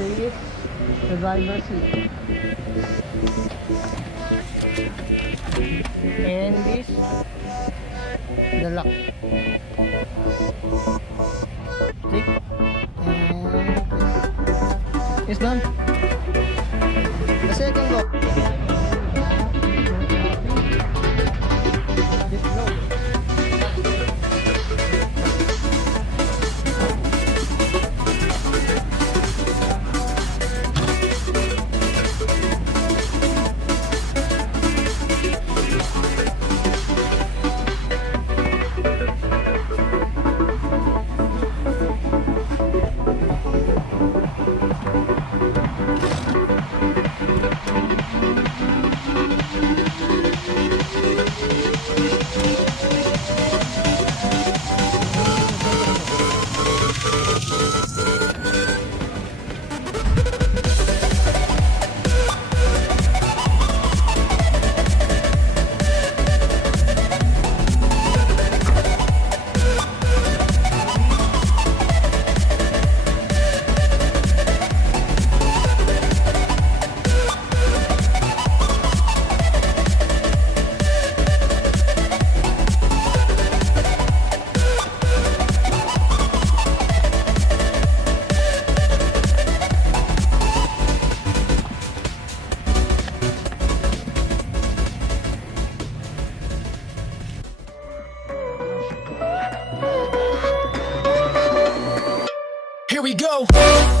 is the driver's seat. And this, the lock. Click. And it's done. The second lock. Let's go. Here we go.